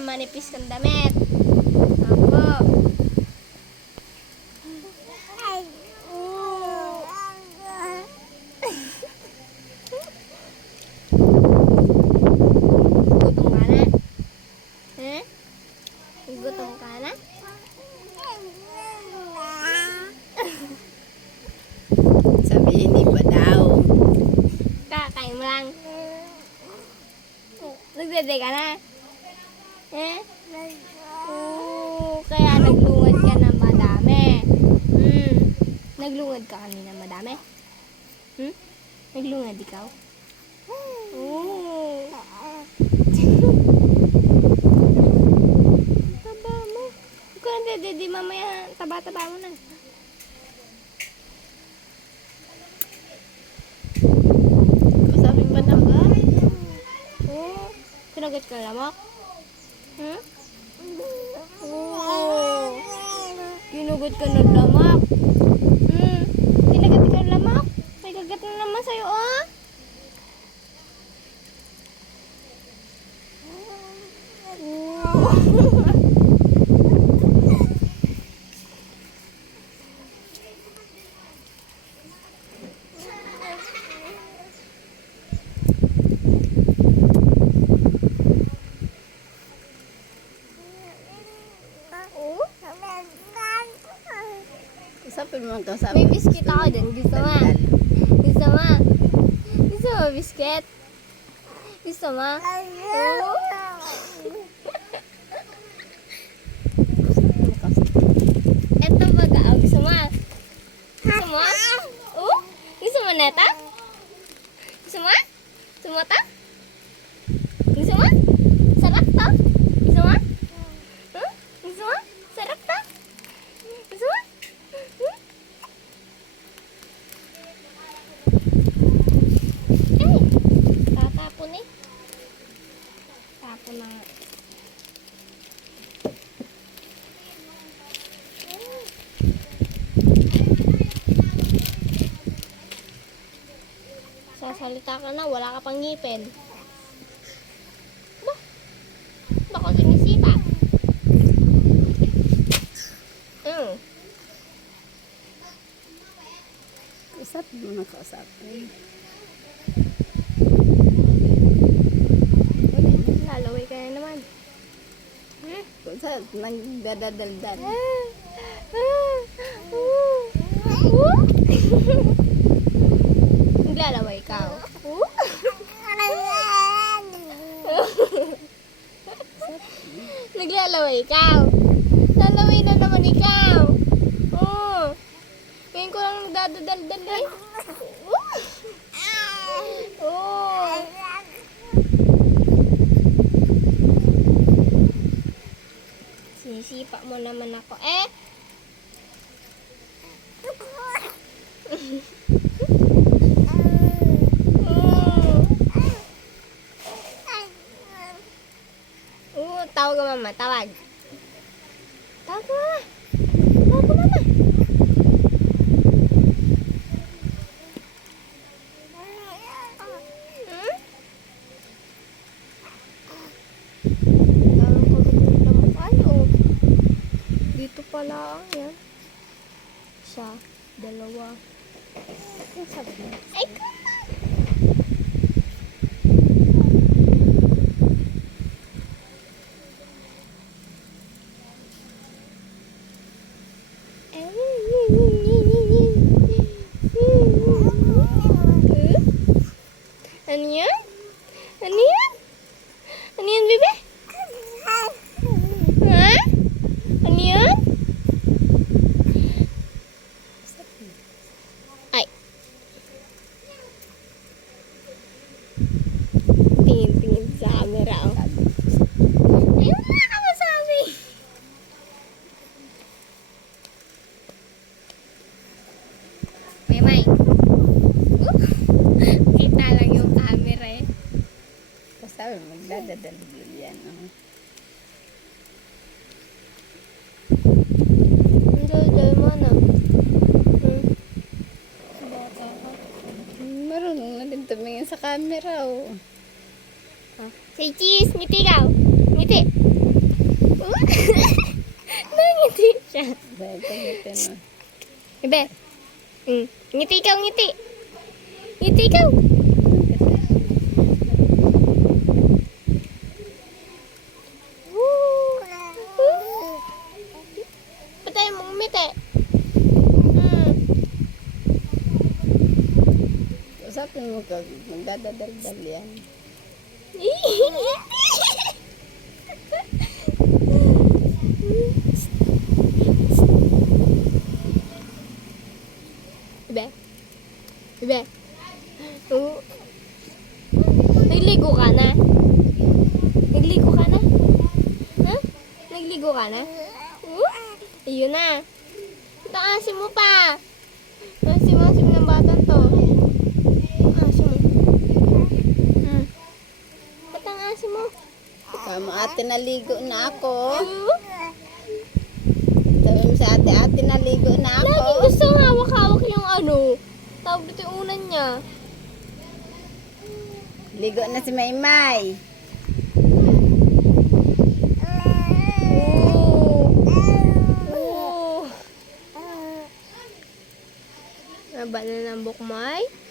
pinakamanipis kong damit. Opo. Gutom ka na? Eh? Gutom ka na? Sabihin ni ba daw? Kakain mo lang. Nagdede ka na? Eh? Oo, kaya naglungad ka na madami. Naglungad ka kanina madami? Naglungad ikaw? Oo. Taba mo. Huwag ka na dede, mamaya taba-taba mo na. Sabi pa na ba? Oo. Kinagat ka lamok? Oo. Kinugat ka ng lamok? Kinagat ka ng lamok? May kagat na naman sa'yo, oh. Usapin mo to, sabi. May biscuit ako dun. Gusto mo? Gusto mo? Gusto mo biscuit? Gusto mo? Oo. Eto baga. Gusto mo? Gusto mo? Oo? Gusto mo neta? Gusto mo? Gusto mo ta? Gusto mo? Sarap to? Gusto mo? Gusto mo? Sarap to? Gusto mo? Ay! Tatapon eh. Tapon na nga. Sasalita ka na, wala ka pang ngipin. Ba? Baka sinisipa. Usapin mo na kausapin. Lalaway ka na naman. Kung saan nagdadaldal. Naglalaway ka. Naglalaway ka. Lalaway na naman ikaw. Oh. Ngayon ko lang nagdadaldal eh. Oh. Sinisipa mo naman ako eh. Tawag ka mama, tawag. Tawag ka mama. Tawag ka mama. Parang pagkagulit naman tayo. Dito pala ang yan. Isa, dalawa. Ang sabi mo? Ay, come on! Ano yan? Ano yan? Ano yan, bebe? Ha? Ano yan? Ay. Tingin-tingin sa camera, oh. Ayun na ka masabi. May kita lang yung camera eh. Sabi mo, magdadaldal yan. Ang daldal mo na. Bata ka. Marunong na din tumingin sa camera, oh. Say cheese! Ngiti ka! Ngiti! Dahil pagitin mo. Ibe. Ngiti ikaw, ngiti. Ngiti ikaw. Patay mo ngumiti. Usapin mo ka, magdadaldal yan. Ibe. Ibe. Nagligo ka na? Nagligo ka na? Ha? Nagligo ka na? Ayun na. Taasin mo pa. Asim ng batang to. Asim mo. Ba't ang asim mo? Kamo ate naligo na ako. Sabi mo sa ate naligo na ako. Lagi gusto hawak-hawak yung ano. Tawag dito yung unan niya. Ligo na si Maymay.